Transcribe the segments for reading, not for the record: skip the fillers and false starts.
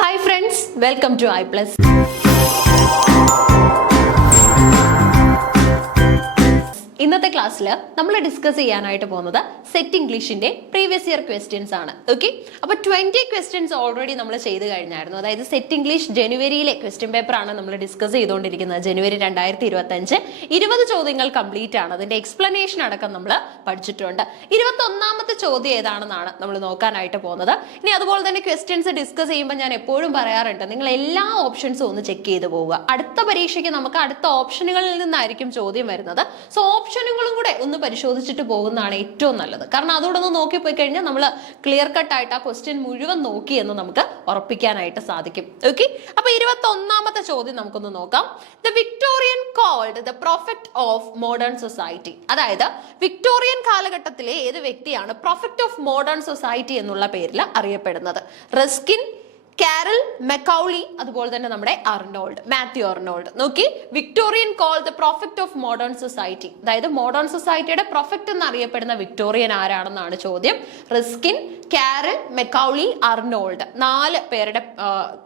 Hi friends, welcome to iPlus. ഇന്നത്തെ ക്ലാസ്സിൽ നമ്മൾ ഡിസ്കസ് ചെയ്യാനായിട്ട് പോകുന്നത് സെറ്റ് ഇംഗ്ലീഷിന്റെ പ്രീവിയസ് ഇയർ ക്വസ്റ്റ്യൻസ് ആണ്. ഓക്കെ, അപ്പോൾ 20 ക്വസ്റ്റ്യൻസ് ഓൾറെഡി നമ്മൾ ചെയ്ത് കഴിഞ്ഞായിരുന്നു. അതായത് സെറ്റ് ഇംഗ്ലീഷ് ജനുവരിയിലെ ക്വസ്റ്റ്യൻ പേപ്പർ ആണ് നമ്മൾ ഡിസ്കസ് ചെയ്തുകൊണ്ടിരിക്കുന്നത്. ജനുവരി 2025 20 ചോദ്യങ്ങൾ കംപ്ലീറ്റ് ആണ്. അതിന്റെ എക്സ്പ്ലനേഷൻ അടക്കം നമ്മൾ പഠിച്ചിട്ടുണ്ട്. 21ാമത്തെ ചോദ്യം ഏതാണെന്നാണ് നമ്മൾ നോക്കാനായിട്ട് പോകുന്നത്. ഇനി അതുപോലെ തന്നെ ക്വസ്റ്റ്യൻസ് ഡിസ്കസ് ചെയ്യുമ്പോൾ ഞാൻ എപ്പോഴും പറയാറുണ്ട്, നിങ്ങൾ എല്ലാ ഓപ്ഷൻസും ഒന്ന് ചെക്ക് ചെയ്ത് പോവുക. അടുത്ത പരീക്ഷയ്ക്ക് നമുക്ക് അടുത്ത ഓപ്ഷനുകളിൽ നിന്നായിരിക്കും ചോദ്യം വരുന്നത്. സോ ഓപ്ഷനുകളും കൂടെ ഒന്ന് പരിശോധിച്ചിട്ട് പോകുന്നതാണ് ഏറ്റവും നല്ലത്. കാരണം അതോടെ ഒന്ന് നോക്കി പോയി കഴിഞ്ഞാൽ നമ്മൾ ക്ലിയർ കട്ട് ആയിട്ട് ആ ക്വസ്റ്റ്യൻ മുഴുവൻ നോക്കി എന്ന് നമുക്ക് ഉറപ്പിക്കാനായിട്ട് സാധിക്കും. ഓക്കെ, അപ്പൊ 21ാമത്തെ ചോദ്യം നമുക്കൊന്ന് നോക്കാം. The Victorian called the prophet of modern society. അതായത് വിക്ടോറിയൻ കാലഘട്ടത്തിലെ ഏത് വ്യക്തിയാണ് പ്രൊഫറ്റ് ഓഫ് മോഡേൺ സൊസൈറ്റി എന്നുള്ള പേരിൽ അറിയപ്പെടുന്നത്? റസ്കിൻ, കാരൽ, മെക്കൗളി, അതുപോലെ തന്നെ നമ്മുടെ മാത്യു അർണോൾഡ്. നോക്കി, Victorian call the prophet of modern society. അതായത് മോഡേൺ സൊസൈറ്റിയുടെ പ്രൊഫറ്റ് എന്നറിയപ്പെടുന്ന വിക്ടോറിയൻ ആരാണെന്നാണ് ചോദ്യം. Ruskin, carol, മെക്കൗളി, Arnold. 4 പേരുടെ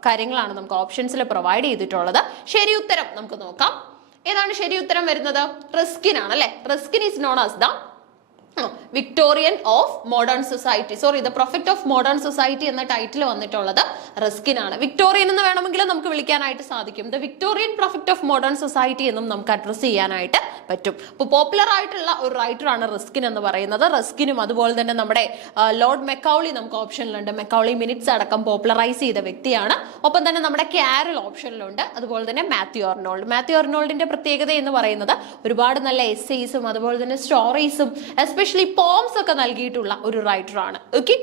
കാര്യങ്ങളാണ് നമുക്ക് ഓപ്ഷൻസിൽ പ്രൊവൈഡ് ചെയ്തിട്ടുള്ളത്. ശരി ഉത്തരം നമുക്ക് നോക്കാം. ഏതാണ് ശരി ഉത്തരം വരുന്നത്? റസ്കിൻ ആണ് അല്ലെ. Ruskin is known as the Victorian of modern society. Sorry, the prophet of modern society എന്ന ടൈറ്റിൽ വന്നിട്ടുള്ളത് റസ്കിൻ ആണ്. വിക്ടോറിയൻ എന്ന് വേണമെങ്കിൽ നമുക്ക് വിളിക്കാനായിട്ട് സാധിക്കും. The Victorian prophet of modern society എന്നും നമുക്ക് അഡ്രസ് ചെയ്യാനായിട്ട് പറ്റും. അപ്പോൾ പോപ്പുലർ ആയിട്ടുള്ള ഒരു റൈറ്റർ ആണ് റസ്കിൻ എന്ന് പറയുന്നത്. റസ്കിനും അതുപോലെ തന്നെ നമ്മുടെ ലോർഡ് മെക്കൗളി നമുക്ക് ഓപ്ഷനിലുണ്ട്. മെക്കൗളി മിനിറ്റ്സ് അടക്കം പോപ്പുലറൈസ് ചെയ്ത വ്യക്തിയാണ്. ഒപ്പം തന്നെ നമ്മുടെ കാരൽ ഓപ്ഷനിലുണ്ട്. അതുപോലെ തന്നെ മാത്യു അർണോൾഡിന്റെ പ്രത്യേകത എന്ന് പറയുന്നത് ഒരുപാട് നല്ല എസ്സേസും അതുപോലെ തന്നെ സ്റ്റോറീസും എസ്പെഷ്യലി പോംസ് ഒക്കെ നൽകിയിട്ടുള്ള ഒരു റൈറ്റർ ആണ്. ഓക്കെ,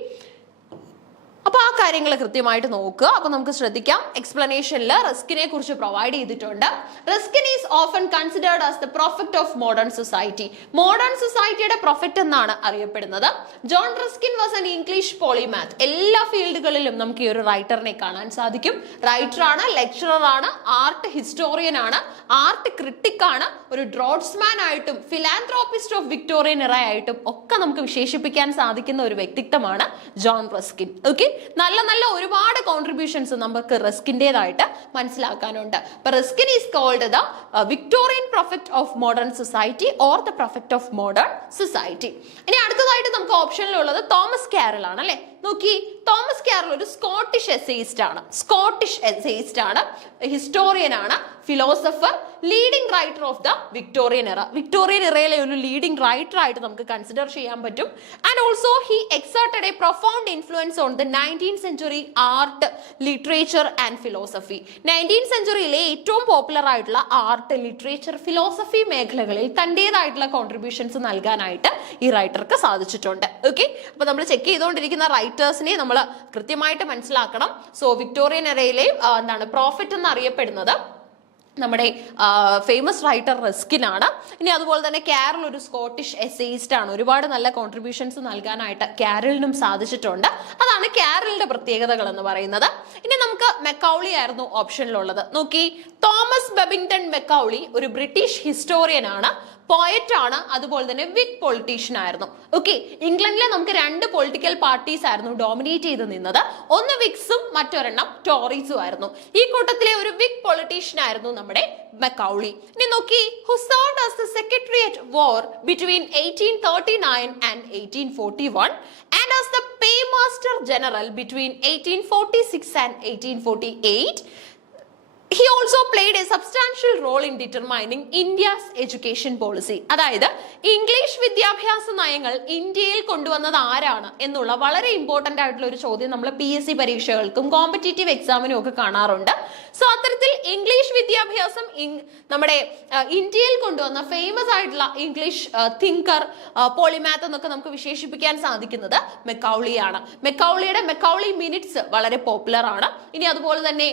അപ്പൊ ആ കാര്യങ്ങൾ കൃത്യമായിട്ട് നോക്കുക. അപ്പൊ നമുക്ക് ശ്രദ്ധിക്കാം. എക്സ്പ്ലനേഷനിൽ റസ്കിനെ കുറിച്ച് പ്രൊവൈഡ് ചെയ്തിട്ടുണ്ട്. Ruskin is often considered as the prophet of modern society. Modern സൊസൈറ്റിയുടെ പ്രൊഫറ്റ് എന്നാണ് അറിയപ്പെടുന്നത്. John Ruskin was an English പോളിമാത്ത്. എല്ലാ ഫീൽഡുകളിലും നമുക്ക് ഈ ഒരു റൈറ്ററിനെ കാണാൻ സാധിക്കും. റൈറ്റർ ആണ്, ലെക്ചറർ ആണ്, ആർട്ട് ഹിസ്റ്റോറിയൻ ആണ്, ആർട്ട് ക്രിട്ടിക് ആണ്, ഒരു ഡ്രോട്സ്മാൻ ആയിട്ടും ഫിലാന്ത്രോപ്പിസ്റ്റ് ഓഫ് വിക്ടോറിയൻ എറ ആയിട്ടും ഒക്കെ നമുക്ക് വിശേഷിപ്പിക്കാൻ സാധിക്കുന്ന ഒരു വ്യക്തിത്വമാണ് ജോൺ റസ്കിൻ. ഓക്കെ, നല്ല ഒരുപാട് കോൺട്രിബ്യൂഷൻസ് നമുക്ക് റസ്കിൻ്റെതായിട്ട് മനസ്സിലാക്കാനുണ്ട്. അപ്പൊ Ruskin is called the Victorian prophet of modern society or the prophet of modern society. ഇനി അടുത്തതായിട്ട് നമുക്ക് ഓപ്ഷനിലുള്ളത് തോമസ് കാരൽ ആണ് അല്ലെ. നോക്കി, തോമസ് കാരൽ ഒരു സ്കോട്ടിഷ് എസ്സേയിസ്റ്റ് ആണ്, ഹിസ്റ്റോറിയൻ ആണ്, philosopher, leading writer of the Victorian era. Victorian എറയിലെ ഒരു ലീഡിംഗ് റൈറ്റർ ആയിട്ട് നമുക്ക് കൺസിഡർ ചെയ്യാൻ പറ്റും. And also he exerted a profound influence on the 19th century art, literature and philosophy. 19th centuryയിലെ ഏറ്റവും പോപ്പുലർ ആയിട്ടുള്ള ആർട്ട്, ലിറ്ററേച്ചർ, ഫിലോസഫി മേഖലകളിൽ തന്റേതായിട്ടുള്ള contributions നൽകാനായിട്ട് ഈ റൈറ്റർക്ക് സാധിച്ചിട്ടുണ്ട്. ഓക്കെ, അപ്പൊ നമ്മൾ ചെക്ക് ചെയ്തുകൊണ്ടിരിക്കുന്ന റൈറ്റേഴ്സിനെ നമ്മൾ കൃത്യമായിട്ട് മനസ്സിലാക്കണം. സോ വിക്ടോറിയൻ എറയിലെ പ്രോഫറ്റ് എന്ന് അറിയപ്പെടുന്നത് നമ്മുടെ ഫേമസ് റൈറ്റർ റസ്കിൻ ആണ്. ഇനി അതുപോലെ തന്നെ കാരൽ ഒരു സ്കോട്ടിഷ് എസ്സേയിസ്റ്റ് ആണ്. ഒരുപാട് നല്ല കോൺട്രിബ്യൂഷൻസ് നൽകാനായിട്ട് കാരലിനും സാധിച്ചിട്ടുണ്ട്. അതാണ് കാരലിന്റെ പ്രത്യേകതകൾ എന്ന് പറയുന്നത്. ഇനി നമുക്ക് മെക്കൗളി ആയിരുന്നു ഓപ്ഷനിലുള്ളത്. നോക്കി, തോമസ് ബെബിംഗ്ടൺ മെക്കൗളി ഒരു ബ്രിട്ടീഷ് ഹിസ്റ്റോറിയൻ ആണ്, പോയറ്റ് ആണ്, അതുപോലെ തന്നെ വിഗ് പൊളിറ്റീഷ്യൻ ആയിരുന്നു. ഓക്കെ, ഇംഗ്ലണ്ടിലെ നമുക്ക് 2 പൊളിറ്റിക്കൽ പാർട്ടീസ് ആയിരുന്നു ഡോമിനേറ്റ് ചെയ്ത് നിന്നത്. ഒന്ന് വിഗ്സും മറ്റൊരെണ്ണം ടോറീസും ആയിരുന്നു. ഈ കൂട്ടത്തിലെ ഒരു വിഗ് പൊളിറ്റീഷ്യൻ ആയിരുന്നു നമ്മുടെ മെക്കൗളി. ഇനി നോക്കി, who served as the secretary at war between 1839 and 1841 and as the paymaster general between 1846 and 1848. He also played a substantial role in determining India's education policy. അതായത് ഇംഗ്ലീഷ് വിദ്യാഭ്യാസ നയങ്ങൾ ഇന്ത്യയിൽ കൊണ്ടുവന്നത് ആരാണ് എന്നുള്ള വളരെ ഇമ്പോർട്ടന്റ് ആയിട്ടുള്ള ഒരു ചോദ്യം നമ്മൾ PSC പരീക്ഷകൾക്കും കോമ്പറ്റേറ്റീവ് എക്സാമിനും ഒക്കെ കാണാറുണ്ട്. സോ അത്തരത്തിൽ ഇംഗ്ലീഷ് വിദ്യാഭ്യാസം നമ്മുടെ ഇന്ത്യയിൽ കൊണ്ടുവന്ന ഫേമസ് ആയിട്ടുള്ള ഇംഗ്ലീഷ് തിങ്കർ, പോളിമാത്ത് എന്നൊക്കെ നമുക്ക് വിശേഷിപ്പിക്കാൻ സാധിക്കുന്നത് മെക്കൗളിയാണ്. മെക്കൗളിയുടെ മെക്കൗളി മിനിറ്റ്സ് വളരെ പോപ്പുലർ ആണ്. ഇനി അതുപോലെ തന്നെ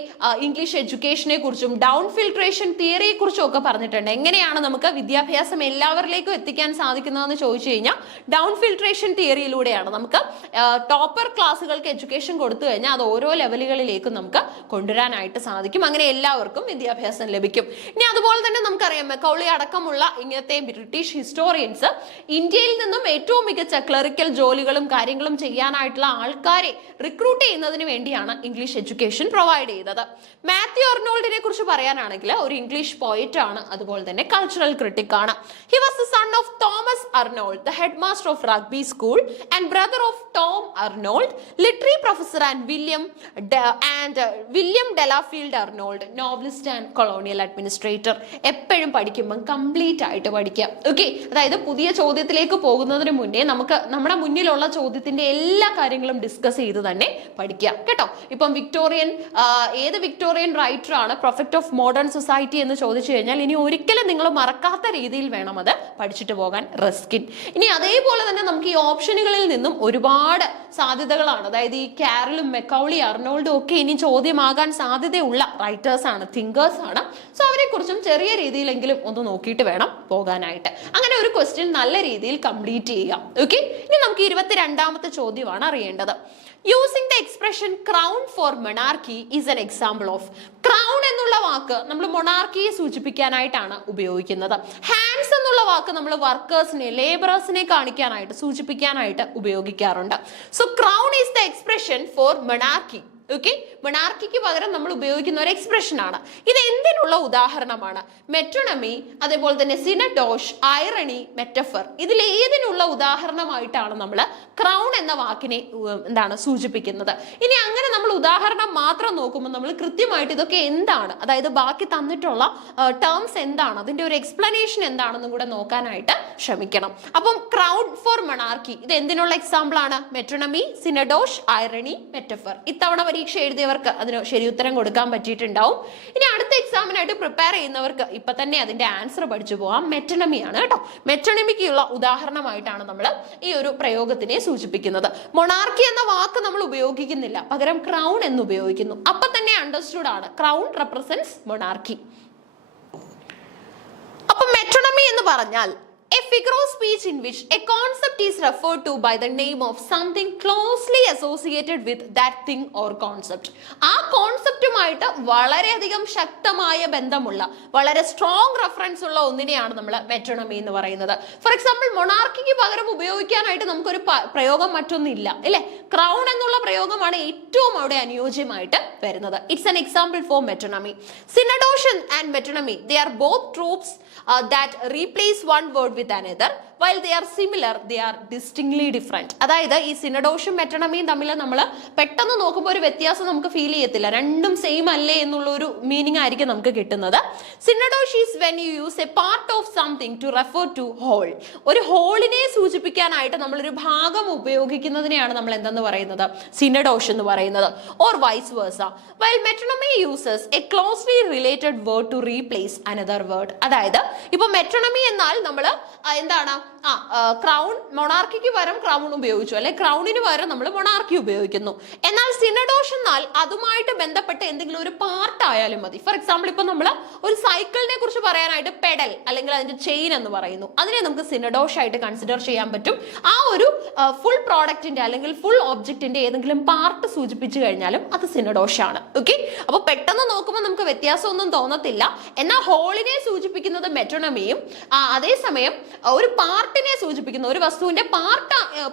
ഇംഗ്ലീഷ് എഡ്യൂക്കേഷൻ എഡ്യൂക്കേഷനെ കുറിച്ചും ഡൗൺ ഫിൽട്രേഷൻ തിയറിയെ കുറിച്ചും ഒക്കെ പറഞ്ഞിട്ടുണ്ട്. എങ്ങനെയാണ് നമുക്ക് വിദ്യാഭ്യാസം എല്ലാവരിലേക്കും എത്തിക്കാൻ സാധിക്കുന്നതെന്ന് ചോദിച്ചു കഴിഞ്ഞാൽ ഡൗൺ ഫിൽട്രേഷൻ തിയറിയിലൂടെയാണ്. നമുക്ക് ടോപ്പർ ക്ലാസ്സുകൾക്ക് എഡ്യൂക്കേഷൻ കൊടുത്തു കഴിഞ്ഞാൽ അത് ഓരോ ലെവലുകളിലേക്കും നമുക്ക് കൊണ്ടുവരാനായിട്ട് സാധിക്കും. അങ്ങനെ എല്ലാവർക്കും വിദ്യാഭ്യാസം ലഭിക്കും. ഇനി അതുപോലെ തന്നെ നമുക്കറിയാം മെക്കൗളി അടക്കമുള്ള ഇങ്ങനത്തെ ബ്രിട്ടീഷ് ഹിസ്റ്റോറിയൻസ് ഇന്ത്യയിൽ നിന്നും ഏറ്റവും മികച്ച ക്ലറിക്കൽ ജോലികളും കാര്യങ്ങളും ചെയ്യാനായിട്ടുള്ള ആൾക്കാരെ റിക്രൂട്ട് ചെയ്യുന്നതിന് വേണ്ടിയാണ് ഇംഗ്ലീഷ് എഡ്യൂക്കേഷൻ പ്രൊവൈഡ് ചെയ്തത്. മാത്യു അർണോൾഡിനെ കുറിച്ച് പറയാനാണെങ്കിൽ ഒരു ഇംഗ്ലീഷ് പോയറ്റ് ആണ്, അതുപോലെ തന്നെ കൾച്ചറൽ ക്രിട്ടിക് ആണ്. He was the son of Thomas Arnold, the head master of Rugby school and brother of Tom Arnold, literary professor and William Delafield Arnold, novelist and colonial administrator. എപ്പോഴും പഠിക്കുമ്പോൾ complete ആയിട്ട് പഠിക്കുക. Okay, അതായത് പുതിയ ചോദ്യത്തിലേക്ക് പോകുന്നതിന് മുന്നേ നമുക്ക് നമ്മുടെ മുന്നിലുള്ള ചോദ്യത്തിന്റെ എല്ലാ കാര്യങ്ങളും ഡിസ്കസ് ചെയ്ത് തന്നെ പഠിക്കുക കേട്ടോ. ഇപ്പം ഏത് വിക്ടോറിയൻ റൈറ്റർ ആണ് പ്രൊഫക്റ്റ് ഓഫ് മോഡേൺ സൊസൈറ്റി എന്ന് ചോദിച്ചു കഴിഞ്ഞാൽ ഇനി ഒരിക്കലും നിങ്ങൾ മറക്കാത്ത രീതിയിൽ വേണം അത് പഠിച്ചിട്ട് പോകാൻ. റസ്കിൻ. ഇനി അതേപോലെ തന്നെ നമുക്ക് ഈ ഓപ്ഷനുകളിൽ നിന്നും ഒരുപാട് സാധ്യതകളാണ്. അതായത് ഈ കാരലും മെക്കൗളി അർണോൾഡും ഒക്കെ ഇനി ചോദ്യമാകാൻ സാധ്യതയുള്ള റൈറ്റേഴ്സ് ആണ്, തിങ്കേഴ്സ് ആണ്. സോ അവരെ കുറിച്ചും ചെറിയ രീതിയിലെങ്കിലും ഒന്ന് നോക്കിയിട്ട് വേണം പോകാനായിട്ട്. അങ്ങനെ ഒരു ക്വസ്റ്റ്യൻ നല്ല രീതിയിൽ കംപ്ലീറ്റ് ചെയ്യുക. ഓക്കെ, ഇനി നമുക്ക് 22ാമത്തെ ചോദ്യമാണ് അറിയേണ്ടത്. Using the expression crown for monarchy is an example of. Crown എന്നുള്ള വാക്ക് നമ്മൾ മൊണാർക്കിയെ സൂചിപ്പിക്കാനായിട്ടാണ് ഉപയോഗിക്കുന്നത്. ഹാൻഡ്സ് എന്നുള്ള വാക്ക് നമ്മൾ വർക്കേഴ്സിനെ, ലേബറേഴ്സിനെ കാണിക്കാനായിട്ട്, സൂചിപ്പിക്കാനായിട്ട് ഉപയോഗിക്കാറുണ്ട്. So crown is the expression for monarchy. Okay, മൊണാർക്കിക്ക് പകരം നമ്മൾ ഉപയോഗിക്കുന്ന ഒരു എക്സ്പ്രഷൻ ആണ്. ഇത് എന്തിനുള്ള ഉദാഹരണമാണ്? മെട്രോണമി, അതേപോലെ തന്നെ സിനഡോഷ്, ഐറണി, മെറ്റഫർ. ഇതിൽ ഏതിനുള്ള ഉദാഹരണമായിട്ടാണ് നമ്മൾ ക്രൗൺ എന്ന വാക്കിനെ സൂചിപ്പിക്കുന്നത്? ഇനി അങ്ങനെ നമ്മൾ ഉദാഹരണം മാത്രം നോക്കുമ്പോൾ നമ്മൾ കൃത്യമായിട്ട് ഇതൊക്കെ എന്താണ്, അതായത് ബാക്കി തന്നിട്ടുള്ള ടേംസ് എന്താണ്, അതിന്റെ ഒരു എക്സ്പ്ലനേഷൻ എന്താണെന്നും കൂടെ നോക്കാനായിട്ട് ശ്രമിക്കണം. അപ്പം ക്രൗൺ ഫോർ മൊണാർക്കി ഇത് എന്തിനുള്ള എക്സാമ്പിൾ ആണ്? മെട്രോണമി, സിനഡോഷ്, ഐറണി, മെറ്റഫർ. ഇത്തവണ പരീക്ഷ എഴുതിയവർക്ക് അതിന് ശരി ഉത്തരം കൊടുക്കാൻ പറ്റിയിട്ടുണ്ടാവും. ഇനി അടുത്ത എക്സാമിനായിട്ട് പ്രിപ്പയർ ചെയ്യുന്നവർക്ക് ഇപ്പൊ തന്നെ അതിന്റെ ആൻസർ പഠിച്ചു പോകാം. മെട്രോണമി ആണ് കേട്ടോ. മെട്രോണമിക്കുള്ള ഉദാഹരണമായിട്ടാണ് നമ്മൾ ഈ ഒരു പ്രയോഗത്തിനെ സൂചിപ്പിക്കുന്നത്. മൊണാർക്കി എന്ന വാക്ക് നമ്മൾ ഉപയോഗിക്കുന്നില്ല, പകരം ക്രൗൺ എന്ന് ഉപയോഗിക്കുന്നു. അപ്പൊ തന്നെ അണ്ടർസ്റ്റുഡ് ആണ്, ക്രൗൺ റെപ്രസെന്റ്സ് മൊണാർക്കി. അപ്പൊ മെട്രോണമി എന്ന് പറഞ്ഞാൽ a figure of speech in which a concept is referred to by the name of something closely associated with that thing or concept. ആ കോൺസെപ്റ്റുമായിട്ട് വളരെയധികം ശക്തമായ ബന്ധമുള്ള, വളരെ സ്ട്രോങ് റെഫറൻസ് ഉള്ള ഒന്നിനെയാണ് നമ്മൾ മെട്രോണമി എന്ന് പറയുന്നത്. ഫോർ എക്സാമ്പിൾ മൊണാർക്കിക്ക് പകരം ഉപയോഗിക്കാനായിട്ട് നമുക്കൊരു പ്രയോഗം മറ്റൊന്നില്ല അല്ലെ. ക്രൗൺ എന്നുള്ള പ്രയോഗമാണ് ഏറ്റവും അവിടെ അനുയോജ്യമായിട്ട് വരുന്നത്. It's an example for metonymy. Synodoshe and metonymy, they are both tropes that replace one word with another. While they are similar, they are distinctly different. അതായത് ഈ സിനഡോഷും മെട്രോണമിയും തമ്മിൽ നമ്മൾ പെട്ടെന്ന് നോക്കുമ്പോൾ ഒരു വ്യത്യാസം നമുക്ക് ഫീൽ ചെയ്യത്തില്ല. രണ്ടും സെയിം അല്ലേ എന്നുള്ള ഒരു മീനിങ് ആയിരിക്കും നമുക്ക് കിട്ടുന്നത്. Synecdoche is when you use a part of something to refer to whole. ഒരു ഹോളിനെ സൂചിപ്പിക്കാനായിട്ട് നമ്മളൊരു ഭാഗം ഉപയോഗിക്കുന്നതിനെയാണ് നമ്മൾ എന്തെന്ന് പറയുന്നത്? സിനഡോഷ് എന്ന് പറയുന്നത്. Or vice versa. While metonymy uses a closely related word to replace another word. അതായത് ഇപ്പൊ മെട്രോണമി എന്നാൽ നമ്മൾ എന്താണ് ക്രൗൺ, മൊണാർക്കിക്ക് പകരം ക്രൗൺ ഉപയോഗിച്ചു അല്ലെ, ക്രൗണിന് പകരം നമ്മൾ മൊണാർക്കി ഉപയോഗിക്കുന്നു. എന്നാൽ സിനഡോഷ് എന്നാൽ അതുമായിട്ട് ബന്ധപ്പെട്ട എന്തെങ്കിലും ഒരു പാർട്ട് ആയാലും മതി. ഫോർ എക്സാമ്പിൾ ഇപ്പൊ നമ്മൾ ഒരു സൈക്കിളിനെ കുറിച്ച് പറയാനായിട്ട് പെഡൽ അല്ലെങ്കിൽ അതിന്റെ ചെയിൻ എന്ന് പറയുന്നു, അതിനെ നമുക്ക് സിനഡോഷ് ആയിട്ട് കൺസിഡർ ചെയ്യാൻ പറ്റും. ആ ഒരു ഫുൾ പ്രോഡക്റ്റിന്റെ അല്ലെങ്കിൽ ഫുൾ ഒബ്ജക്റ്റിന്റെ ഏതെങ്കിലും പാർട്ട് സൂചിപ്പിച്ചു കഴിഞ്ഞാലും അത് സിനഡോഷ് ആണ്. ഓക്കെ, അപ്പൊ പെട്ടെന്ന് നോക്കുമ്പോൾ നമുക്ക് വ്യത്യാസമൊന്നും തോന്നത്തില്ല. എന്നാൽ ഹോളിനെ സൂചിപ്പിക്കുന്നത് മെട്രോണമിയും അതേസമയം ഒരു പാർട്ടിനെ സൂചിപ്പിക്കുന്ന, ഒരു വസ്തുവിന്റെ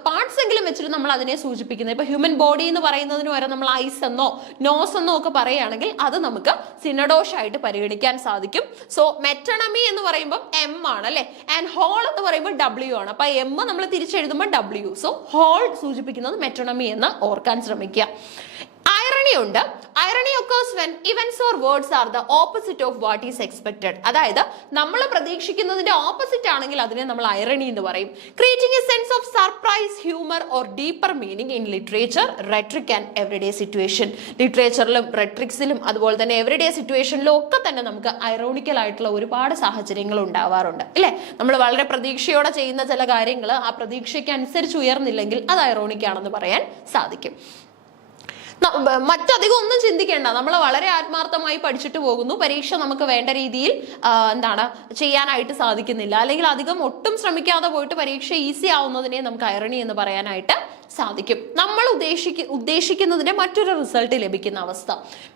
പാർട്സ് എങ്കിലും വെച്ചിട്ട് നമ്മൾ അതിനെ സൂചിപ്പിക്കുന്നത്. ഇപ്പൊ ഹ്യൂമൻ ബോഡി എന്ന് പറയുന്നതിന് വരെ നമ്മൾ ഐസ് എന്നോ നോസ് എന്നോ ഒക്കെ പറയുകയാണെങ്കിൽ അത് നമുക്ക് സിനഡോഷ് ആയിട്ട് പരിഗണിക്കാൻ സാധിക്കും. സോ മെട്രോണമി എന്ന് പറയുമ്പോൾ എം ആണ് അല്ലെ, ആൻഡ് ഹോൾ എന്ന് പറയുമ്പോൾ ഡബ്ല്യു ആണ്. അപ്പൊ എം നമ്മൾ തിരിച്ചെഴുതുമ്പോൾ ഡബ്ല്യു. സോ ഹോൾ സൂചിപ്പിക്കുന്നത് മെട്രോണമി എന്ന് ഓർക്കാൻ ശ്രമിക്കുക. ഐറണി ഉണ്ട്. Irony occurs when events or words are the opposite of what is expected. അതായത് നമ്മൾ പ്രതീക്ഷിക്കുന്നതിന്റെ ഓപ്പോസിറ്റ് ആണെങ്കിൽ അതിനെ നമ്മൾ ഐറണി എന്ന് പറയും. Creating a sense of surprise, humor or deeper meaning in literature, rhetoric and everyday situation. ലിറ്ററേച്ചറിലും റെട്രിക്സിലും അതുപോലെ തന്നെ എവറിഡേ സിറ്റുവേഷനിലും ഒക്കെ തന്നെ നമുക്ക് ഐറോണിക്കൽ ആയിട്ടുള്ള ഒരുപാട് സാഹചര്യങ്ങൾ ഉണ്ടാവാറുണ്ട് അല്ലെ. നമ്മൾ വളരെ പ്രതീക്ഷയോടെ ചെയ്യുന്ന ചില കാര്യങ്ങൾ ആ പ്രതീക്ഷയ്ക്ക് അനുസരിച്ച് ഉയർന്നില്ലെങ്കിൽ അത് ഐറോണിക് ആണെന്ന് പറയാൻ സാധിക്കും. മറ്റധികം ഒന്നും ചിന്തിക്കേണ്ട, നമ്മൾ വളരെ ആത്മാർത്ഥമായി പഠിച്ചിട്ട് പോകുന്നു, പരീക്ഷ നമുക്ക് വേണ്ട രീതിയിൽ ചെയ്യാനായിട്ട് സാധിക്കുന്നില്ല, അല്ലെങ്കിൽ അധികം ഒട്ടും ശ്രമിക്കാതെ പോയിട്ട് പരീക്ഷ ഈസി ആവുന്നതിനെ നമുക്ക് ഐറണി എന്ന് പറയാനായിട്ട് സാധിക്കും. നമ്മൾ ഉദ്ദേശിക്കുന്നതിന്റെ മറ്റൊരു റിസൾട്ട് ലഭിക്കുന്ന അവസ്ഥ.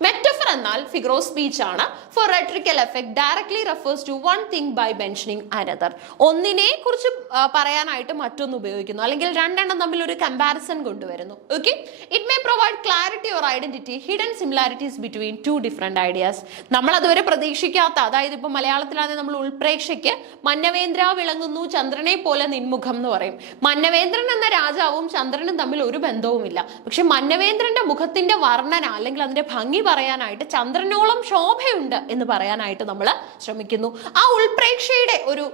മെറ്റഫർ എന്നാൽ ഫിഗർ ഓഫ് സ്പീച്ച് ആണ്. For rhetorical effect directly refers to one thing by mentioning another. ഒന്നിനെ കുറിച്ച് പറയാനായിട്ട് മറ്റൊന്ന് ഉപയോഗിക്കുന്നു, അല്ലെങ്കിൽ രണ്ടെണ്ണം തമ്മിൽ ഒരു കമ്പാരിസൺ കൊണ്ടുവരുന്നു. Okay, it may provide clarity or identity hidden similarities between two different ideas. നമ്മൾ അതുവരെ പ്രതീക്ഷിക്കാത്ത, അതായത് ഇപ്പൊ മലയാളത്തിലാണെങ്കിൽ നമ്മൾ ഉൾപ്രേക്ഷയ്ക്ക് മന്നവേന്ദ്ര വിളങ്ങുന്നു ചന്ദ്രനെ പോലെ നിൻമുഖം എന്ന് പറയും. മന്നവേന്ദ്രൻ എന്ന രാജാവും ചന്ദ്രനും തമ്മിൽ ഒരു ബന്ധവുമില്ല. പക്ഷെ മന്നവേന്ദ്രന്റെ മുഖത്തിന്റെ വർണ്ണന അല്ലെങ്കിൽ അതിന്റെ ഭംഗി പറയാനായിട്ട് ചന്ദ്രനോളം ശോഭയുണ്ട് എന്ന് പറയാനായിട്ട് നമ്മൾ ശ്രമിക്കുന്നു. ആ ഉൾപ്രേക്ഷയുടെ ഒരു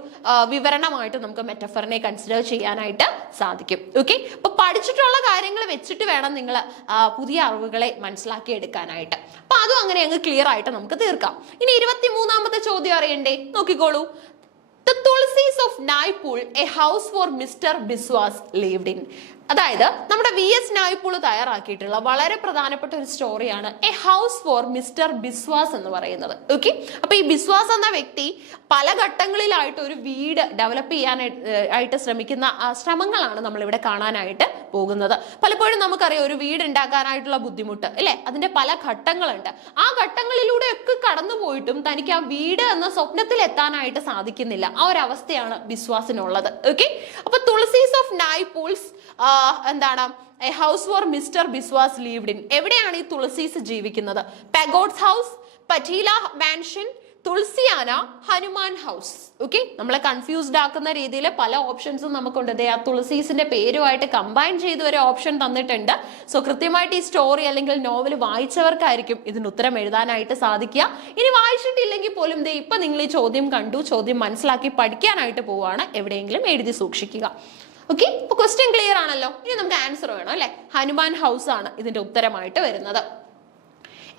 വിവരണമായിട്ട് നമുക്ക് മെറ്റഫറിനെ കൺസിഡർ ചെയ്യാനായിട്ട് സാധിക്കും. ഓക്കെ, അപ്പൊ പഠിച്ചിട്ടുള്ള കാര്യങ്ങൾ വെച്ചിട്ട് വേണം നിങ്ങൾ പുതിയ അറിവുകളെ മനസ്സിലാക്കി എടുക്കാനായിട്ട്. അപ്പൊ അതും അങ്ങനെ അങ്ങ് ക്ലിയർ ആയിട്ട് നമുക്ക് തീർക്കാം. ഇനി 23ാമത്തെ ചോദ്യം അറിയണ്ടേ? നോക്കിക്കോളൂ. The Tulsis of Naipur, a house for Mr. Biswas lived in. അതായത് നമ്മുടെ VS നായ്പൂൾ തയ്യാറാക്കിയിട്ടുള്ള വളരെ പ്രധാനപ്പെട്ട ഒരു സ്റ്റോറിയാണ് a house for mister Biswas എന്ന് പറയുന്നത്. ഓക്കെ, അപ്പൊ ഈ ബിസ്വാസ് എന്ന വ്യക്തി പല ഘട്ടങ്ങളിലായിട്ട് ഒരു വീട് ഡെവലപ്പ് ചെയ്യാനായിട്ട് ശ്രമിക്കുന്ന ശ്രമങ്ങളാണ് നമ്മളിവിടെ കാണാനായിട്ട് പോകുന്നത്. പലപ്പോഴും നമുക്കറിയാം ഒരു വീട് ഉണ്ടാക്കാനായിട്ടുള്ള ബുദ്ധിമുട്ട് അല്ലെ, അതിന്റെ പല ഘട്ടങ്ങളുണ്ട്. ആ ഘട്ടങ്ങളിലൂടെയൊക്കെ കടന്നു പോയിട്ടും തനിക്ക് ആ വീട് എന്ന സ്വപ്നത്തിൽ എത്താനായിട്ട് സാധിക്കുന്നില്ല. ആ ഒരു അവസ്ഥയാണ് ബിസ്വാസിനുള്ളത്. ഓക്കെ, അപ്പൊ തുളസീസ് ഓഫ് നായ്പൂൾസ് എന്താണ് a house for mister Biswas lived in. എവിടെയാണ് ഈ തുളസീസ് ജീവിക്കുന്നത്? പെഗോഡ്സ് ഹൗസ്, പറ്റീല mansion, Tulsiana, Hanuman house. Okay, നമ്മളെ കൺഫ്യൂസ്ഡ് ആക്കുന്ന രീതിയിൽ പല ഓപ്ഷൻസും നമുക്കുണ്ട്. ആ തുളസീസിന്റെ പേരുമായിട്ട് കമ്പൈൻ ചെയ്ത് ഒരു ഓപ്ഷൻ തന്നിട്ടുണ്ട്. സോ കൃത്യമായിട്ട് ഈ സ്റ്റോറി അല്ലെങ്കിൽ നോവൽ വായിച്ചവർക്കായിരിക്കും ഇതിന് ഉത്തരം എഴുതാനായിട്ട് സാധിക്കുക. ഇനി വായിച്ചിട്ടില്ലെങ്കിൽ പോലും ഇപ്പൊ നിങ്ങൾ ഈ ചോദ്യം കണ്ടു, ചോദ്യം മനസ്സിലാക്കി പഠിക്കാനായിട്ട് പോവാണ്, എവിടെയെങ്കിലും എഴുതി സൂക്ഷിക്കുക. ഓക്കെ, ഇപ്പൊ ക്വസ്റ്റ്യൻ ക്ലിയർ ആണല്ലോ. ഇനി നമുക്ക് ആൻസർ വേണം അല്ലെ. ഹനുമാൻ ഹൗസ് ആണ് ഇതിന്റെ ഉത്തരമായിട്ട് വരുന്നത്.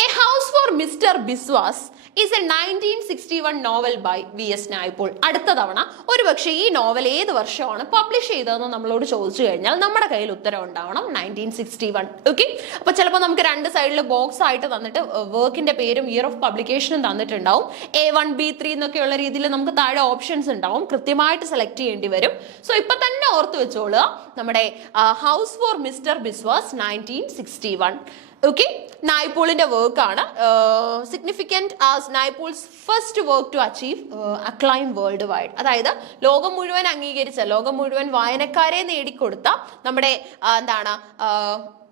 A house for mister Biswas is a 1961 novel by VS Naipaul. അടുത്ത തവണ ഒരുപക്ഷെ ഈ നോവൽ ഏത് വർഷമാണ് പബ്ലിഷ് ചെയ്തതെന്ന് നമ്മളോട് ചോദിച്ചു കഴിഞ്ഞാൽ നമ്മുടെ കയ്യിൽ ഉത്തരം ഉണ്ടാവണം 1961. ഓക്കെ, അപ്പൊ ചിലപ്പോൾ നമുക്ക് രണ്ട് സൈഡിൽ ബോക്സ് ആയിട്ട് തന്നിട്ട് വർക്കിന്റെ പേരും ഇയർ ഓഫ് പബ്ലിക്കേഷനും തന്നിട്ടുണ്ടാവും. A1 B3 എന്നൊക്കെയുള്ള രീതിയിൽ നമുക്ക് താഴെ ഓപ്ഷൻസ് ഉണ്ടാവും, കൃത്യമായിട്ട് സെലക്ട് ചെയ്യേണ്ടി വരും. സോ ഇപ്പൊ തന്നെ ഓർത്ത് വെച്ചോളുക, നമ്മുടെ house for mister Biswas 1961. Okay, നായ്പൂളിന്റെ വർക്ക് ആണ്. Significant as Naipaul's first work to achieve acclaim worldwide. അതായത് ലോകം മുഴുവൻ അംഗീകരിച്ച, ലോകം മുഴുവൻ വായനക്കാരെ നേടിക്കൊടുത്ത നമ്മുടെ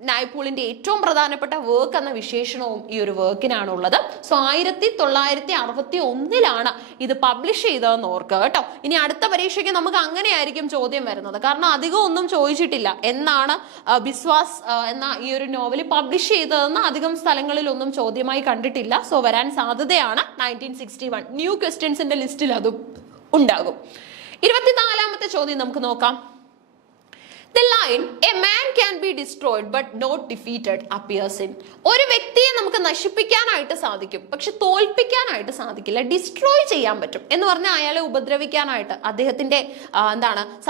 നായ്പൂളിന്റെ ഏറ്റവും പ്രധാനപ്പെട്ട വർക്ക് എന്ന വിശേഷണവും ഈ ഒരു വർക്കിനാണുള്ളത്. സോ 1961 ഇത് പബ്ലിഷ് ചെയ്തതെന്ന് ഓർക്കുക കേട്ടോ. ഇനി അടുത്ത പരീക്ഷയ്ക്ക് നമുക്ക് അങ്ങനെയായിരിക്കും ചോദ്യം വരുന്നത്, കാരണം അധികം ഒന്നും ചോദിച്ചിട്ടില്ല എന്നാണ് ബിസ്വാസ് എന്ന ഈ ഒരു നോവൽ പബ്ലിഷ് ചെയ്തതെന്ന് അധികം സ്ഥലങ്ങളിലൊന്നും ചോദ്യമായി കണ്ടിട്ടില്ല. സോ വരാൻ സാധ്യതയാണ് 1961. ന്യൂ ക്വസ്റ്റ്യൻസിന്റെ ലിസ്റ്റിൽ അതും ഉണ്ടാകും. 24ാമത്തെ ചോദ്യം നമുക്ക് നോക്കാം. The line a man can be destroyed but not defeated appears in. ഒരു വ്യക്തിയെ നമുക്ക് നശിപ്പിക്കാനായിട്ട് സാധിക്കും, പക്ഷെ തോൽപ്പിക്കാനായിട്ട് സാധിക്കില്ല. ഡിസ്ട്രോയ് ചെയ്യാൻ പറ്റും എന്ന് പറഞ്ഞാൽ അയാളെ ഉപദ്രവിക്കാനായിട്ട്, അദ്ദേഹത്തിന്റെ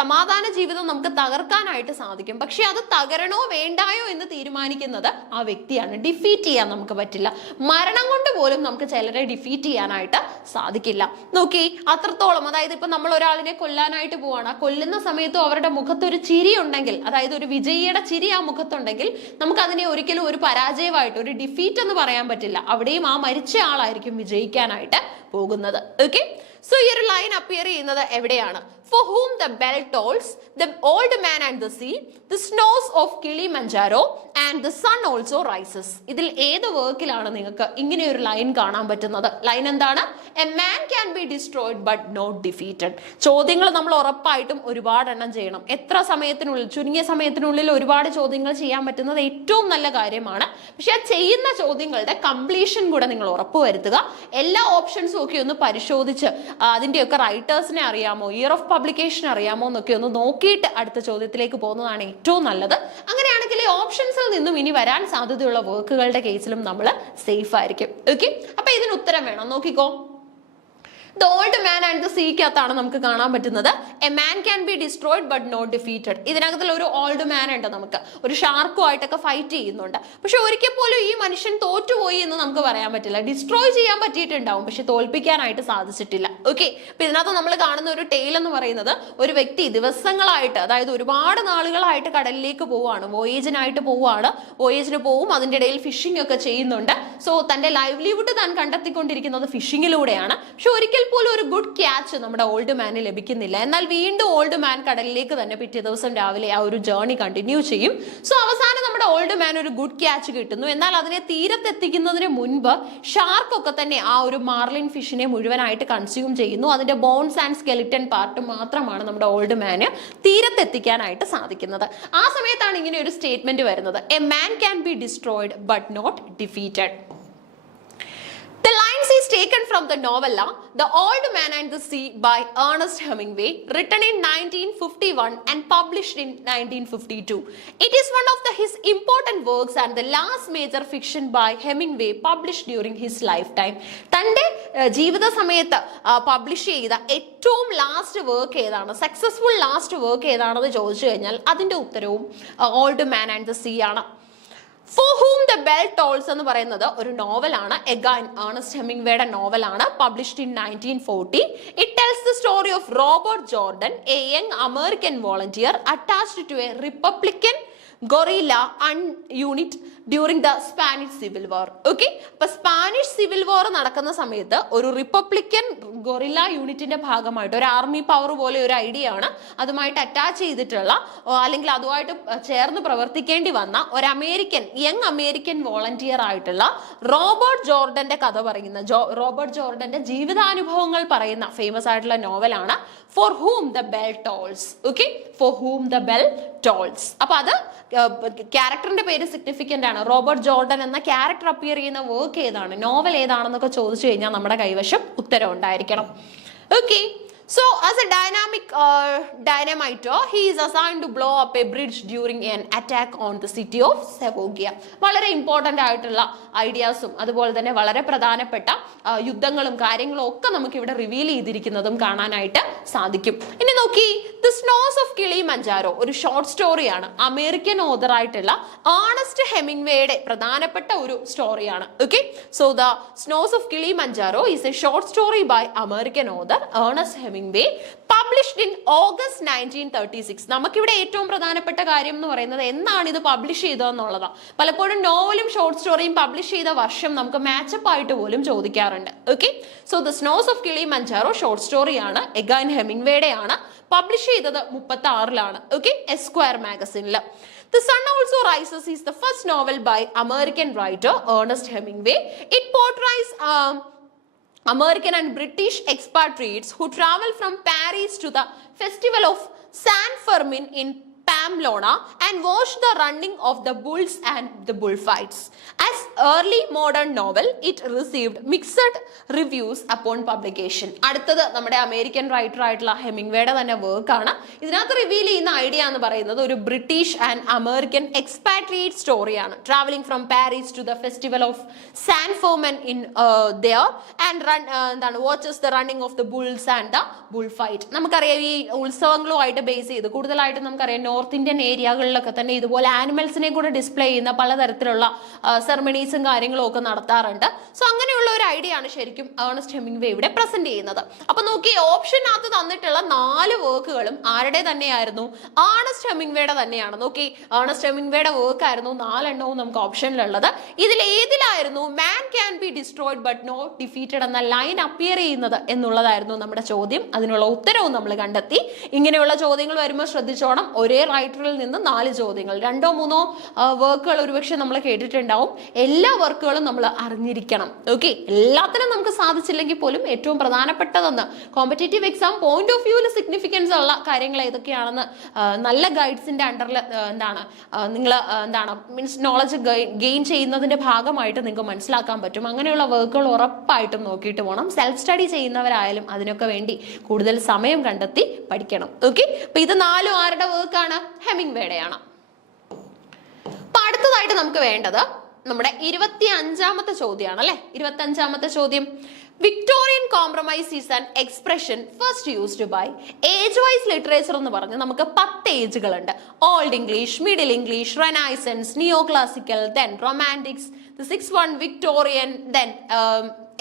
സമാധാന ജീവിതം നമുക്ക് തകർക്കാനായിട്ട് സാധിക്കും. പക്ഷെ അത് തകരണോ വേണ്ടായോ എന്ന് തീരുമാനിക്കുന്നത് ആ വ്യക്തിയാണ്. ഡിഫീറ്റ് ചെയ്യാൻ നമുക്ക് പറ്റില്ല. മരണം കൊണ്ട് പോലും നമുക്ക് ചിലരെ ഡിഫീറ്റ് ചെയ്യാനായിട്ട് സാധിക്കില്ല. നോക്കി, അത്രത്തോളം. അതായത് ഇപ്പൊ നമ്മൾ ഒരാളിനെ കൊല്ലാനായിട്ട് പോവാണ്, ആ കൊല്ലുന്ന സമയത്തും അവരുടെ മുഖത്തൊരു ചിരി ഉണ്ടെങ്കിൽ, അതായത് ഒരു വിജയിയുടെ ചിരി ആ മുഖത്തുണ്ടെങ്കിൽ നമുക്ക് അതിനെ ഒരിക്കലും ഒരു പരാജയമായിട്ട്, ഒരു ഡിഫീറ്റ് എന്ന് പറയാൻ പറ്റില്ല. അവിടെയും ആ മരിച്ച ആളായിരിക്കും വിജയിക്കാനായിട്ട് പോകുന്നത്. ഓക്കെ, സോ ഈ ഒരു ലൈൻ അപ്പിയർ ചെയ്യുന്നത് എവിടെയാണ്? For whom the bell tolls, the old man and the sea, the snows of Kilimanjaro and the sun also rises. ഇതിൽ ഏത് വർക്കിലാണ് നിങ്ങൾക്ക് ഇങ്ങനെ ഒരു ലൈൻ കാണാൻ പറ്റുന്നത്? ലൈൻ എന്താണ്? A man can be destroyed but not defeated. ചോദ്യങ്ങൾ നമ്മൾ ഉറപ്പായിട്ടും ഒരുപാട് എണ്ണം ചെയ്യണം. എത്ര സമയത്തിനുള്ളിൽ, ചുരുങ്ങിയ സമയത്തിനുള്ളിൽ ഒരുപാട് ചോദ്യങ്ങൾ ചെയ്യാൻ പറ്റുന്നത് ഏറ്റവും നല്ല കാര്യമാണ്. പക്ഷെ ആ ചെയ്യുന്ന ചോദ്യങ്ങളുടെ കംപ്ലീഷൻ കൂടെ നിങ്ങൾ ഉറപ്പുവരുത്തുക. എല്ലാ ഓപ്ഷൻസും ഒക്കെ ഒന്ന് പരിശോധിച്ച് അതിന്റെയൊക്കെ റൈറ്റേഴ്സിനെ അറിയാമോ, ഇയർ ഓഫ് പബ്ലിക്കേഷൻ അറിയാമോ എന്നൊക്കെ ഒന്ന് നോക്കിയിട്ട് അടുത്ത ചോദ്യത്തിലേക്ക് പോകുന്നതാണ് ഏറ്റവും നല്ലത്. അങ്ങനെയാണെങ്കിൽ ഈ ഓപ്ഷൻസിൽ നിന്നും ഇനി വരാൻ സാധ്യതയുള്ള വർക്കുകളുടെ കേസിലും നമ്മൾ സേഫ് ആയിരിക്കും. ഓക്കെ, അപ്പൊ ഇതിന് ഉത്തരം വേണം. നോക്കിക്കോ. The old man and the സീക്കകത്താണ് നമുക്ക് കാണാൻ പറ്റുന്നത് a man can be destroyed but not defeated. ഇതിനകത്തുള്ള ഒരു ഓൾഡ് മാൻ ഉണ്ട്, നമുക്ക് ഒരു ഷാർക്കുമായിട്ടൊക്കെ ഫൈറ്റ് ചെയ്യുന്നുണ്ട്. പക്ഷെ ഒരിക്കൽ പോലും ഈ മനുഷ്യൻ തോറ്റുപോയി എന്ന് നമുക്ക് പറയാൻ പറ്റില്ല. ഡിസ്ട്രോയ് ചെയ്യാൻ പറ്റിയിട്ടുണ്ടാവും, പക്ഷെ തോൽപ്പിക്കാനായിട്ട് സാധിച്ചിട്ടില്ല. ഓക്കെ, അപ്പൊ ഇതിനകത്ത് നമ്മൾ കാണുന്ന ഒരു ടെയിൽ എന്ന് പറയുന്നത് ഒരു വ്യക്തി ദിവസങ്ങളായിട്ട്, അതായത് ഒരുപാട് നാളുകളായിട്ട് കടലിലേക്ക് പോവുകയാണ്, വോയേജിനായിട്ട് പോവുകയാണ്. വോയേജിന് പോവും, അതിൻ്റെ ഇടയിൽ ഫിഷിംഗ് ഒക്കെ ചെയ്യുന്നുണ്ട്. സോ തന്റെ ലൈവ്ലിഹുഡ് താൻ കണ്ടെത്തിക്കൊണ്ടിരിക്കുന്നത് ഫിഷിങ്ങിലൂടെയാണ്. പക്ഷെ ഒരിക്കൽ പോലും ഒരു ഗുഡ് ക്യാച്ച് നമ്മുടെ ഓൾഡ് മാന് ലഭിക്കുന്നില്ല. എന്നാൽ വീണ്ടും ഓൾഡ് മാൻ കടലിലേക്ക് തന്നെ പിറ്റേ ദിവസം രാവിലെ ആ ഒരു ജേർണി കണ്ടിന്യൂ ചെയ്യും. സോ അവസാനം നമ്മുടെ ഓൾഡ് മാൻ ഒരു ഗുഡ് ക്യാച്ച് കിട്ടുന്നു. എന്നാൽ അതിനെ തീരത്തെത്തിക്കുന്നതിന് മുൻപ് ഷാർക്ക് ഒക്കെ തന്നെ ആ ഒരു മാർലിൻ ഫിഷിനെ മുഴുവനായിട്ട് കൺസ്യൂം ചെയ്യുന്നു. അതിന്റെ ബോൺസ് ആൻഡ് സ്കെലിറ്റൻ പാർട്ട് മാത്രമാണ് നമ്മുടെ ഓൾഡ് മാന് തീരത്തെത്തിക്കാനായിട്ട് സാധിക്കുന്നത്. ആ സമയത്താണ് ഇങ്ങനെ ഒരു സ്റ്റേറ്റ്മെന്റ് വരുന്നത്, a man can be destroyed but not defeated. The lines is taken from the novella The Old Man and the Sea by Ernest Hemingway, written in 1951 and published in 1952. It is one of his important works and the last major fiction by Hemingway published during his lifetime. തന്റെ ജീവിത സമയത്ത് publish ചെയ്ത ഏറ്റവും last work ഏതാണ്, successful last work ഏതാണെന്ന് ചോദിച്ചു കഴിഞ്ഞാൽ അതിന്റെ ഉത്തരവും old man and the sea ആണ്. For Whom the Bell Tolls എന്ന് പറയുന്നത് ഒരു നോവലാണ്. എഗൈൻ ഏണസ്റ്റ് ഹെമിംഗ്വേയുടെ നോവലാണ്, published in 1940. It tells the story of Robert Jordan, a young American volunteer attached to a Republican guerrilla unit during the Spanish Civil War. Okay, അപ്പൊ Spanish civil വാർ നടക്കുന്ന സമയത്ത് ഒരു Republican guerrilla യൂണിറ്റിന്റെ ഭാഗമായിട്ട് ഒരു army power പോലെ ഒരു idea ആണ്, അതുമായിട്ട് അറ്റാച്ച് ചെയ്തിട്ടുള്ള അല്ലെങ്കിൽ അതുമായിട്ട് ചേർന്ന് പ്രവർത്തിക്കേണ്ടി വന്ന ഒരു യങ് അമേരിക്കൻ വോളണ്ടിയർ ആയിട്ടുള്ള റോബർട്ട് ജോർഡന്റെ കഥ പറയുന്ന, റോബർട്ട് ജോർഡന്റെ ജീവിതാനുഭവങ്ങൾ പറയുന്ന ഫേമസ് ആയിട്ടുള്ള നോവലാണ് for whom the bell tolls. Okay, for whom the bell tolls. അപ്പൊ അത് ക്യാരക്ടറിന്റെ പേര് സിഗ്നിഫിക്കന്റ് ആണ്. റോബർട്ട് ജോർഡൻ എന്ന ക്യാരക്ടർ അപ്പിയർ ചെയ്യുന്ന വർക്ക് ഏതാണ്, നോവൽ ഏതാണെന്നൊക്കെ ചോദിച്ചു കഴിഞ്ഞാൽ നമ്മുടെ കൈവശം ഉത്തരം ഉണ്ടായിരിക്കണം. Okay, so as a dynamiter, he is assigned to blow up a bridge during an attack on the city of Segovia. വളരെ ഇമ്പോർട്ടന്റ് ആയിട്ടുള്ള ഐഡിയാസും അതുപോലെ തന്നെ വളരെ പ്രധാനപ്പെട്ട യുദ്ധങ്ങളും കാര്യങ്ങളും ഒക്കെ നമുക്ക് ഇവിടെ റിവീൽ ചെയ്തിരിക്കുന്നതും കാണാനായിട്ട് സാധിക്കും. ഇനി നോക്കി, ദി സ്നോസ് ഓഫ് കിളിമഞ്ചാരോ ഒരു ഷോർട്ട് സ്റ്റോറിയാണ്. അമേരിക്കൻ ഓതർ ആയിട്ടുള്ള ഏണസ്റ്റ് ഹെമിംഗ്വേയുടെ പ്രധാനപ്പെട്ട ഒരു സ്റ്റോറിയാണ്. Okay, so the snows of Kilimanjaro is a short story by American author Ernest Hemingway, published in August 1936. നമുക്കിവിടെ ഏറ്റവും പ്രധാനപ്പെട്ട കാര്യം എന്ന് പറയുന്നത് എന്നാണ് ഇത് പബ്ലിഷ് ചെയ്തതെന്നുള്ളതാണ്. പലപ്പോഴും നോവലും ഷോർട്ട് സ്റ്റോറിയും പബ്ലിഷ് ചെയ്ത വർഷം നമുക്ക് മാച്ചപ്പ് ആയിട്ട് പോലും ചോദിക്കാറുണ്ട്. Okay, so the snows of Kilimanjaro short സ്റ്റോറിയാണ്, എഗൈൻ ഹെമിംഗ്വേയുടെ ആണ്, പബ്ലിഷ് ചെയ്തത് 36ലാണ്. ഓക്കെ, എസ്ക്വയർ മാഗസിനിൽ. The Sun Also Rises is the first novel by American writer Ernest Hemingway. It portrays American and British expatriates who travel from Paris to the festival of San Fermin in Pamplona and watch the running of the bulls and the bullfights. As early modern novel, it received mixed reviews upon publication. അടുത്തത് നമ്മുടെ American writer ആയിട്ടുള്ള ഹെമിംഗ്വേയുടെ തന്നെ വർക്കാണ്. ഇതിനകത്ത് reveal ചെയ്യുന്ന idea എന്ന് പറയുന്നത് ഒരു ബ്രിട്ടീഷ് ആൻഡ് അമേരിക്കൻ എക്സ്പാട്രിയേറ്റ് സ്റ്റോറിയാണ്. Travelling from Paris to the festival of San Fermin in there and watches the running of the bulls and the bullfight. നമുക്കറിയാം ഈ ഉത്സവങ്ങളുമായിട്ട് ബേസ് ചെയ്ത് കൂടുതലായിട്ട് നമുക്കറിയാം നോർത്ത് ഇന്ത്യൻ ഏരിയകളിലൊക്കെ തന്നെ ഇതുപോലെ ആനിമൽസിനെ കൂടെ ഡിസ്പ്ലേ ചെയ്യുന്ന പലതരത്തിലുള്ള സെറമണീസും കാര്യങ്ങളും ഒക്കെ നടത്താറുണ്ട്. സോ അങ്ങനെയുള്ള ഒരു ഐഡിയ ആണ് ശരിക്കും ഏണസ്റ്റ് ഹെമിംഗ്വേ ഇവിടെ പ്രസന്റ് ചെയ്യുന്നത്. അപ്പൊ നോക്കി, ഓപ്ഷനകത്ത് തന്നിട്ടുള്ള 4 വർക്കുകളും ആരുടെ തന്നെയായിരുന്നു? ഏണസ്റ്റ് ഹെമിംഗ്വേയുടെ തന്നെയാണ്. നോക്കി, ഏണസ്റ്റ് ഹെമിംഗ്വേയുടെ വർക്ക് ആയിരുന്നു 4 എണ്ണവും നമുക്ക് ഓപ്ഷനിലുള്ളത്. ഇതിൽ ഏതിലായിരുന്നു man can be destroyed but not defeated എന്ന ലൈൻ അപ്പിയർ ചെയ്യുന്നത് എന്നുള്ളതായിരുന്നു നമ്മുടെ ചോദ്യം. അതിനുള്ള ഉത്തരവും നമ്മൾ കണ്ടെത്തി. ഇങ്ങനെയുള്ള ചോദ്യങ്ങൾ വരുമ്പോൾ ശ്രദ്ധിച്ചോണം, ഒരേ റൈറ്ററിൽ നിന്ന് 4 ചോദ്യങ്ങൾ, 2 or 3 വർക്കുകൾ ഒരുപക്ഷെ നമ്മൾ കേട്ടിട്ടുണ്ടാവും. എല്ലാ വർക്കുകളും നമ്മൾ അറിഞ്ഞിരിക്കണം. ഓക്കെ, എല്ലാത്തിനും നമുക്ക് സാധിച്ചില്ലെങ്കിൽ പോലും ഏറ്റവും പ്രധാനപ്പെട്ടതെന്ന് കോമ്പറ്റേറ്റീവ് എക്സാം പോയിന്റ് ഓഫ് വ്യൂവിൽ സിഗ്നിഫിക്കൻസ് ഉള്ള കാര്യങ്ങൾ ഏതൊക്കെയാണെന്ന് നല്ല ഗൈഡ്സിന്റെ അണ്ടറിൽ നിങ്ങൾ മീൻസ് നോളജ് ഗെയിൻ ചെയ്യുന്നതിന്റെ ഭാഗമായിട്ട് നിങ്ങൾക്ക് മനസ്സിലാക്കാൻ പറ്റും. അങ്ങനെയുള്ള വർക്കുകൾ ഉറപ്പായിട്ടും നോക്കിയിട്ട് പോകണം. സെൽഫ് സ്റ്റഡി ചെയ്യുന്നവരായാലും അതിനൊക്കെ വേണ്ടി കൂടുതൽ സമയം കണ്ടെത്തി പഠിക്കണം. ഓക്കെ, അപ്പൊ ഇത് 4 ആരുടെ വർക്കാണ്? ഹെമിംഗ്വേയുടെയാണ്. അപ്പൊ അടുത്തതായിട്ട് നമുക്ക് വേണ്ടത് നമ്മുടെ 25ാമത്തെ ചോദ്യമാണ് അല്ലെ. 25ാമത്തെ ചോദ്യം, Victorian compromise is an expression first used by. Age wise literature എന്ന് പറഞ്ഞ് നമുക്ക് 10 ഏജുകളുണ്ട്. Old English, middle English, renaissance, neoclassical, then romantics, the sixth one Victorian, then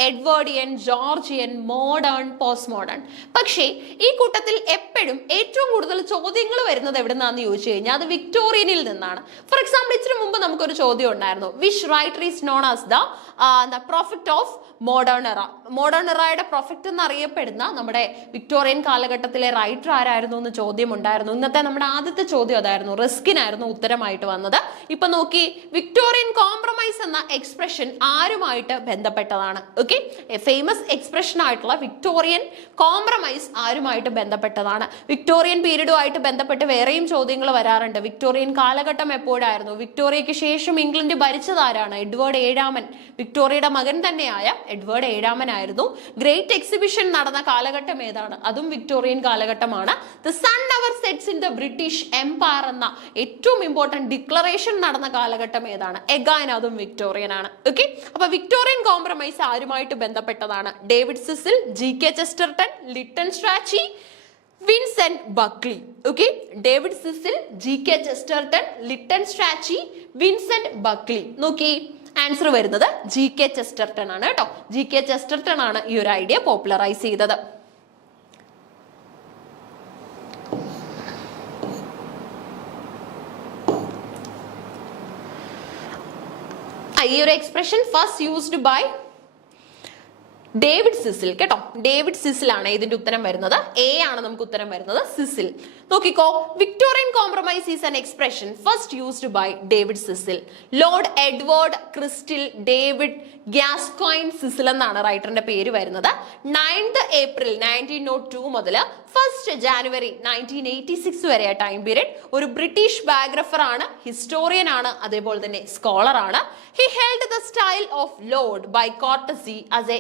Edwardian, Georgian, modern, postmodern. പക്ഷേ ഈ കൂട്ടത്തിൽ എപ്പോഴും ഏറ്റവും കൂടുതൽ ചോദ്യങ്ങൾ വരുന്നത് എവിടെ നിന്നാന്ന് ചോദിച്ചു കഴിഞ്ഞാൽ അത് വിക്ടോറിയനിൽ നിന്നാണ്. ഫോർ എക്സാമ്പിൾ, ഇച്ചിരി മുമ്പ് നമുക്കൊരു ചോദ്യം ഉണ്ടായിരുന്നു, which writer is known as the prophet of modern എറ. മോഡേൺ എറയുടെ പ്രൊഫറ്റ് എന്നറിയപ്പെടുന്ന നമ്മുടെ വിക്ടോറിയൻ കാലഘട്ടത്തിലെ റൈറ്റർ ആരായിരുന്നു എന്ന് ചോദ്യം ഉണ്ടായിരുന്നു. ഇന്നത്തെ നമ്മുടെ ആദ്യത്തെ ചോദ്യം അതായിരുന്നു, റിസ്കിനായിരുന്നു ഉത്തരമായിട്ട് വന്നത്. ഇപ്പൊ നോക്കി, വിക്ടോറിയൻ കോംപ്രമൈസ് എന്ന എക്സ്പ്രഷൻ ആരുമായിട്ട് ബന്ധപ്പെട്ടതാണ്? ഓക്കെ, ഫേമസ് എക്സ്പ്രഷൻ ആയിട്ടുള്ള വിക്ടോറിയൻ കോംപ്രമൈസ് ആരുമായിട്ട് ബന്ധപ്പെട്ടതാണ്? വിക്ടോറിയൻ പീരീഡുമായിട്ട് ബന്ധപ്പെട്ട് വേറെയും ചോദ്യങ്ങൾ വരാറുണ്ട്. വിക്ടോറിയൻ കാലഘട്ടം എപ്പോഴായിരുന്നു? വിക്ടോറിയയ്ക്ക് ശേഷം ഇംഗ്ലണ്ട് ഭരിച്ചത് ആരാണ്? എഡ്വേർഡ് ഏഴാമൻ, വിക്ടോറിയയുടെ മകൻ തന്നെയായ എഡ്വേർഡ് ഏഴാമനായിരുന്നു. ഗ്രേറ്റ് എക്സിബിഷൻ നടന്ന കാലഘട്ടം ഏതാണ്? അതും വിക്ടോറിയൻ കാലഘട്ടമാണ്. The sun never sets in the British empire എന്ന ഏറ്റവും ഇമ്പോർട്ടന്റ് ഡിക്ലറേഷൻ നടന്ന കാലഘട്ടം ഏതാണ്? എഗൈൻ അതും വിക്ടോറിയൻ ആണ്. ഓക്കെ, അപ്പൊ വിക്ടോറിയൻ കോംപ്രമൈസ് ആരുമായിട്ട് ബന്ധപ്പെട്ടതാണ്? David Cecil, G K. Chesterton, Lytton Strachey, Vincent Buckley. Okay, David Cecil, G K. Chesterton, Lytton Strachey, Vincent Buckley. നോക്കി, ആൻസർ വരുന്നത് ജി.കെ. ചെസ്റ്റർട്ടൺ ആണ് കേട്ടോ. ജി.കെ. ചെസ്റ്റർട്ടൺ ആണ് ഈ ഒരു ഐഡിയ പോപ്പുലറൈസ് ചെയ്തത്. ഈ ഒരു expression first used by David Cecil കേട്ടോ. ഡേവിഡ് സിസിൽ ആണ് ഇതിന്റെ ഉത്തരം വരുന്നത്. എ ആണ് നമുക്ക് ഉത്തരം വരുന്നത്, സിസിൽ. നോക്കിക്കോ, Victorian compromise is an expression first used by David Cecil. Lord Edward Christian David Gascoyne Cecil എന്നാണ് റൈറ്ററിന്റെ പേര് വരുന്നത്. 9th April 1902 മുതൽ 1st January 1986 വരെ ടൈം പീരീഡ്. ഒരു ബ്രിട്ടീഷ് ബയോഗ്രഫർ ആണ്, ഹിസ്റ്റോറിയൻ ആണ്, അതേപോലെ തന്നെ സ്കോളർ ആണ്. He held the style of lord by courtesy as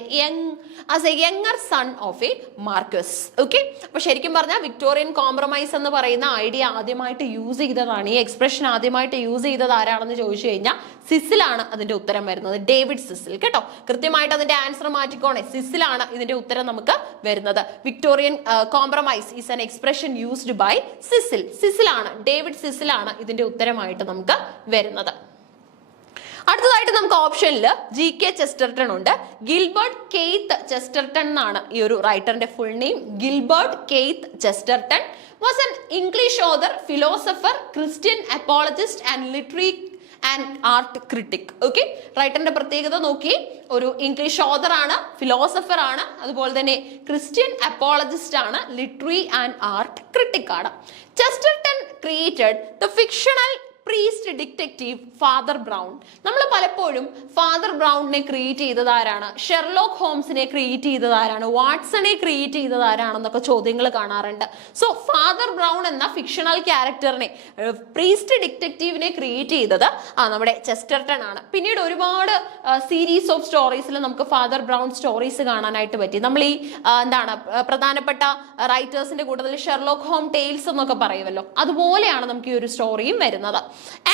a younger son of a marquess. Okay, അപ്പൊ ശരിക്കും പറഞ്ഞാൽ വിക്ടോറിയൻ കോംപ്രമൈസ് എന്ന് പറയുന്ന ഐഡിയ ആദ്യമായിട്ട് യൂസ് ചെയ്തതാണ്, ഈ എക്സ്പ്രഷൻ ആദ്യമായിട്ട് യൂസ് ചെയ്തത് ആരാണെന്ന് ചോദിച്ചു കഴിഞ്ഞാൽ സിസിലാണ് അതിന്റെ ഉത്തരം വരുന്നത്. ഡേവിഡ് സിസിൽ കേട്ടോ. കൃത്യമായിട്ട് അതിന്റെ ആൻസർ മാറ്റിക്കോണേ, സിസിലാണ് ഇതിന്റെ ഉത്തരം നമുക്ക് വരുന്നത്. Victorian compromise is an expression used by Cecil. സിസിലാണ്, ഡേവിഡ് സിസിലാണ് ഇതിന്റെ ഉത്തരമായിട്ട് നമുക്ക് വരുന്നത്. അടുത്തതായിട്ട് നമുക്ക് ഓപ്ഷനിൽ ജി.കെ. ചെസ്റ്റർട്ടൺ ഉണ്ട്. ഗിൽബർട്ട് കെയ്ത്ത് ചെസ്റ്റർട്ടൺ എന്നാണ് ഈ ഒരു റൈറ്ററിന്റെ full name. Gilbert Keith Chesterton was an English author, philosopher, Christian apologist and literary and art critic. Okay, റൈറ്ററിന്റെ പ്രത്യേകത നോക്കി, ഒരു ഇംഗ്ലീഷ് ഓതർ ആണ്, ഫിലോസഫർ ആണ്, അതുപോലെ തന്നെ ക്രിസ്ത്യൻ അപ്പോളജിസ്റ്റ് ആണ്, ലിറ്റററി ആൻഡ് ആർട്ട് ക്രിട്ടിക് ആണ്. Chesterton created the fictional priest detective father brown. നമ്മൾ പലപ്പോഴും ഫാദർ ബ്രൗണിനെ ക്രിയേറ്റ് ചെയ്തത് ആരാണ്? ഷെർലോക്ക് ഹോംസിനെ ക്രിയേറ്റ് ചെയ്തത് ആരാണ്? വാട്സനെ ക്രിയേറ്റ് ചെയ്തത് ആരാണെന്നൊക്കെ ചോദ്യങ്ങൾ കാണാറുണ്ട്. സോ ഫാദർ ബ്രൗൺ എന്ന ഫിക്ഷണൽ ക്യാരക്ടറിനെ, പ്രീസ്റ്റ് ഡിറ്റക്റ്റീവിനെ ക്രിയേറ്റ് ചെയ്തത് നമ്മുടെ ചെസ്റ്റർട്ടൺ ആണ്. പിന്നീട് ഒരുപാട് സീരീസ് ഓഫ് സ്റ്റോറീസിൽ നമുക്ക് ഫാദർ ബ്രൗൺ സ്റ്റോറീസ് കാണാനായിട്ട് പറ്റി. നമ്മൾ ഈ പ്രധാനപ്പെട്ട റൈറ്റേഴ്സിന്റെ കൂട്ടത്തിൽ ഷെർലോക്ക് ഹോം ടെയിൽസ് എന്നൊക്കെ പറയുമല്ലോ, അതുപോലെയാണ് നമുക്ക് ഈ ഒരു സ്റ്റോറിയും വരുന്നത്.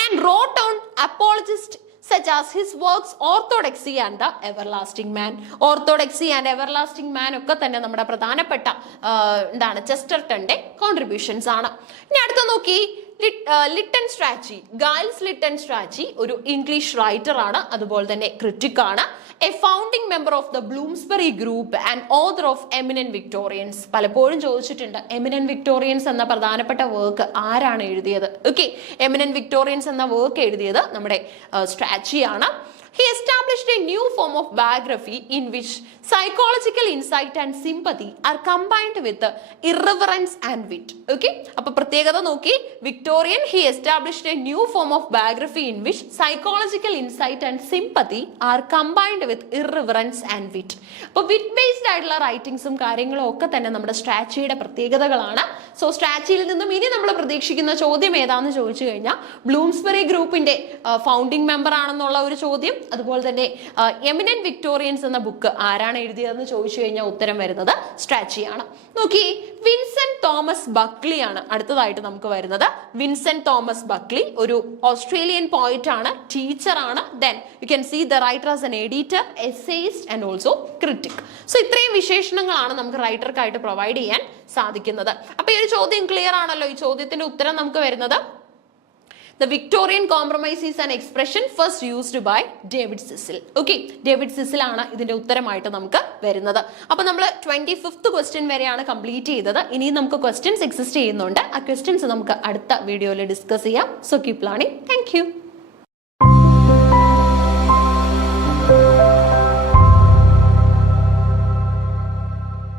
And wrote on apologists such as his works Orthodoxy and the Everlasting Man. Orthodoxy and Everlasting Man ഒക്കെ തന്നെ നമ്മുടെ പ്രധാനപ്പെട്ട ചെസ്റ്റർട്ടന്റെ കോൺട്രിബ്യൂഷൻസ് ആണ്. ഇനി അടുത്ത നോക്കി, Lytton Strachey. Giles Lytton Strachey ഒരു ഇംഗ്ലീഷ് റൈറ്റർ ആണ്, അതുപോലെ തന്നെ ക്രിറ്റിക് ആണ്. A founding member of the Bloomsbury group and author of eminent Victorians. പലപ്പോഴും ചോദിച്ചിട്ടുണ്ട്, എമിനന്റ് വിക്ടോറിയൻസ് എന്ന പ്രധാനപ്പെട്ട വർക്ക് ആരാണ് എഴുതിയത്? ഓക്കെ, എമിനന്റ് വിക്ടോറിയൻസ് എന്ന വർക്ക് എഴുതിയത് നമ്മുടെ സ്ട്രാച്ചി ആണ്. He established a new form of biography in which psychological insight and sympathy are combined with irreverence and wit. Okay, അപ്പോൾ പ്രത്യേകത നോക്കി, Victorian, he established a new form of biography in which psychological insight and sympathy are combined with irreverence and wit. അപ്പോൾ വിറ്റ് based ആയിട്ടുള്ള റൈറ്റിംഗ്സും കാര്യങ്ങളും ഒക്കെ തന്നെ നമ്മുടെ സ്ട്രാച്ചിയുടെ പ്രത്യേകതകളാണ്. സോ സ്ട്രാച്ചിയിൽ നിന്നും ഇനി നമ്മൾ പ്രതീക്ഷിക്കുന്ന ചോദ്യം ഏതാണെന്ന് ചോദിച്ചു കഴിഞ്ഞാൽ ബ്ലൂംസ്ബറി ഗ്രൂപ്പിന്റെ ഫൗണ്ടിങ് മെമ്പർ ആണെന്നുള്ള ഒരു ചോദ്യം, അതുപോലെ തന്നെ എമിനന്റ് വിക്ടോറിയൻസ് എന്ന ബുക്ക് ആരാണ് എഴുതിയതെന്ന് ചോദിച്ചു കഴിഞ്ഞാൽ ഉത്തരം വരുന്നത് സ്ട്രാച്ചി ആണ്. നോക്കി, വിൻസെന്റ് തോമസ് ബക്ലി ആണ് അടുത്തതായിട്ട് നമുക്ക് വരുന്നത്. വിൻസെന്റ് തോമസ് ബക്ലി ഒരു ഓസ്ട്രേലിയൻ പോയിറ്റ് ആണ്, ടീച്ചർ ആണ്. Then you can see the writer as an editor, essayist and also critic. So ഇത്രയും വിശേഷണങ്ങളാണ് നമുക്ക് റൈറ്റർക്കായിട്ട് പ്രൊവൈഡ് ചെയ്യാൻ സാധിക്കുന്നത്. അപ്പൊ ഈ ഒരു ചോദ്യം ക്ലിയർ ആണല്ലോ. ഈ ചോദ്യത്തിന്റെ ഉത്തരം നമുക്ക് വരുന്നത് The Victorian compromise is an expression first used by David Cecil. Okay, David Cecil ആണ് ഇതിന്റെ ഉത്തരമായിട്ട് നമുക്ക് വരുന്നത്. അപ്പൊ നമ്മൾ 25th ക്വസ്റ്റ്യൻ വരെയാണ് കംപ്ലീറ്റ് ചെയ്തത്. ഇനി നമുക്ക് ക്വസ്റ്റ്യൻസ് എക്സിസ്റ്റ് ചെയ്യുന്നുണ്ട്. ആ ക്വസ്റ്റ്യൻസ് നമുക്ക് അടുത്ത വീഡിയോയിൽ ഡിസ്കസ് ചെയ്യാം. So keep learning. Thank you.